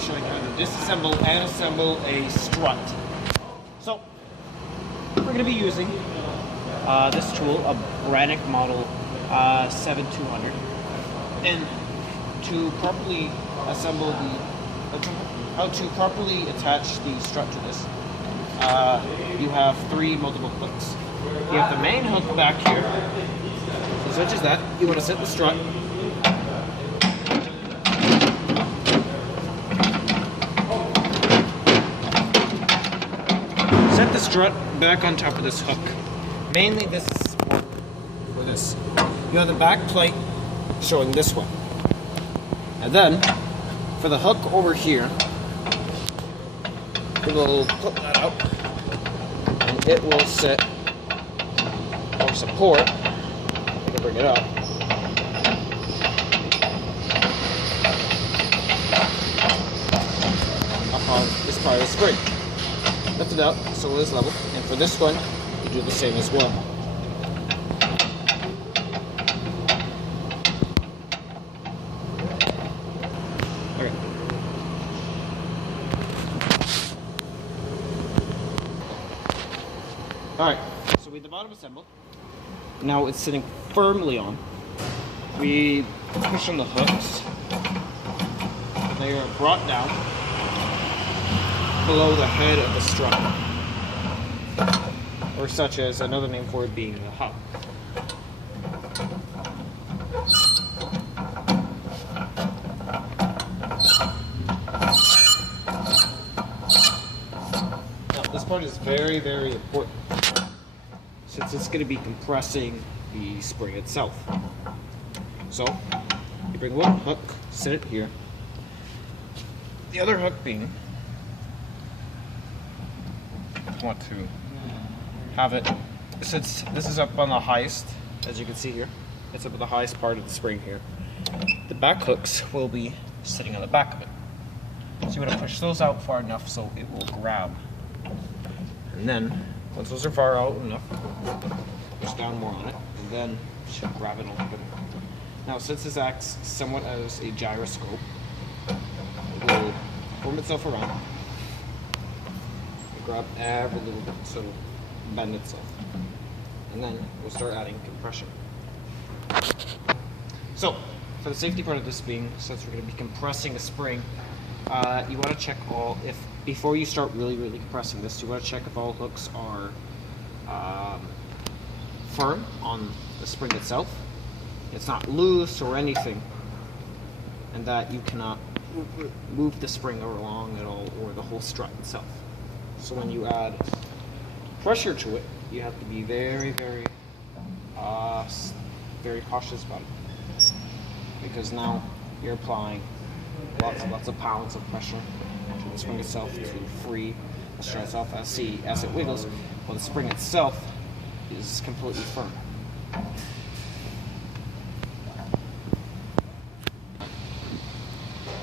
showing how to disassemble and assemble a strut. So, we're going to be using this tool, a Brannick model 7200, and to properly assemble how to properly attach the strut to this, you have 3 multiple hooks. You have the main hook back here, so such as that, you want to set the strut. Set the strut back on top of this hook. Mainly this is for this. You have the back plate showing this way. And then, for the hook over here, we will put that out, and it will sit or support, I can bring it up, upon this part of the spring. Lift it out so it is level, and for this one, you do the same as well. Okay. Alright, so with the bottom assembled, now it's sitting firmly on. We push on the hooks, they are brought down below the head of the strut, or such as another name for it being the hub. Now this part is very, very important, since it's going to be compressing the spring itself. So you bring one hook, set it here, the other hook being, want to have it, since this is up on the highest, as you can see here, it's up at the highest part of the spring here. The back hooks will be sitting on the back of it. So you want to push those out far enough so it will grab. And then, once those are far out enough, push down more on it, and then it should grab it a little bit more. Now, since this acts somewhat as a gyroscope, it will form itself around, grab every little bit so it'll bend itself, and then we'll start adding compression. So for the safety part of this being, since we're going to be compressing a spring, you want to check if before you start really compressing this, you want to check if all hooks are firm on the spring itself, it's not loose or anything, and that you cannot move the spring along at all, or the whole strut itself. So when you add pressure to it, you have to be very cautious about it, because now you're applying lots of pounds of pressure to the spring itself to free the strut itself. As it wiggles, well, the spring itself is completely firm.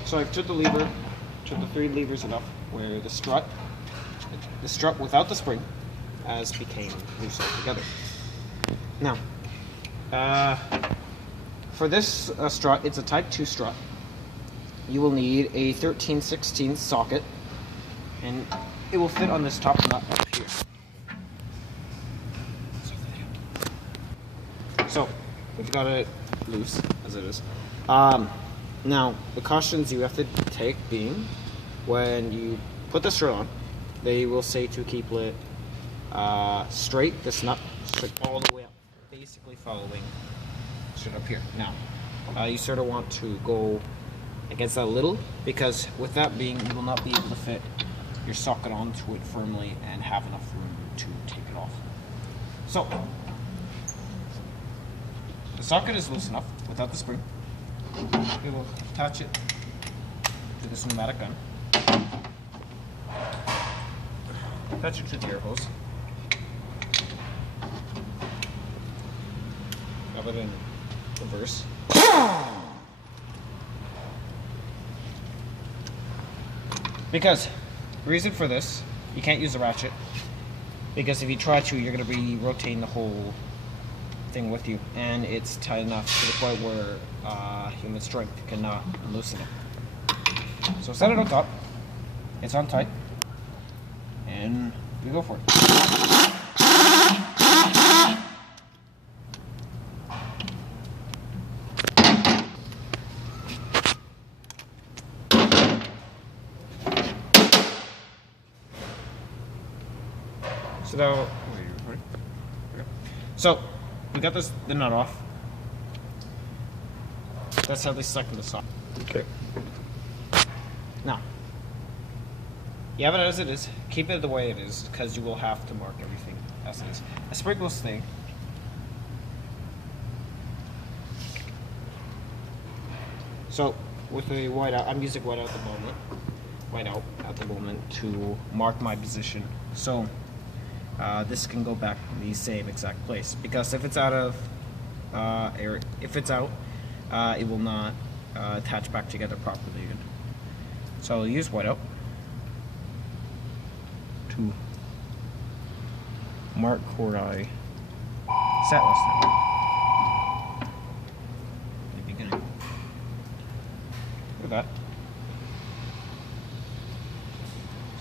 So I've took the 3 levers enough where the strut without the spring as became loose altogether. Now, for this strut, it's a Type 2 strut. You will need a 13/16 socket, and it will fit on this top nut up here. So, we've got it loose as it is. Now, the cautions you have to take being, when you put the strut on, they will say to keep it straight, this nut, straight all the way up, basically following straight up here. Now, you sort of want to go against that a little, because with that being, you will not be able to fit your socket onto it firmly and have enough room to take it off. So, the socket is loose enough without the spring. We will attach it to this pneumatic gun. Attach it to the air hose. Have it in reverse. Because the reason for this, you can't use a ratchet, because if you try to, you're going to be rotating the whole thing with you, and it's tight enough to the point where human strength cannot loosen it. So set it on top. It's on tight. And we go for it. So now, so we got the nut off. That's how they select the sock. Okay. Now, you have it as it is. Keep it the way it is, because you will have to mark everything as it is. A sprinkles thing. So with the whiteout, I'm using whiteout at the moment. Whiteout at the moment to mark my position. So this can go back in the same exact place, because if it's out of air, if it's out, it will not attach back together properly again. So I'll use whiteout to mark where I sat last time. In the beginning. Look at that.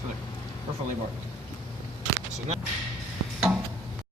So there, perfectly marked. So now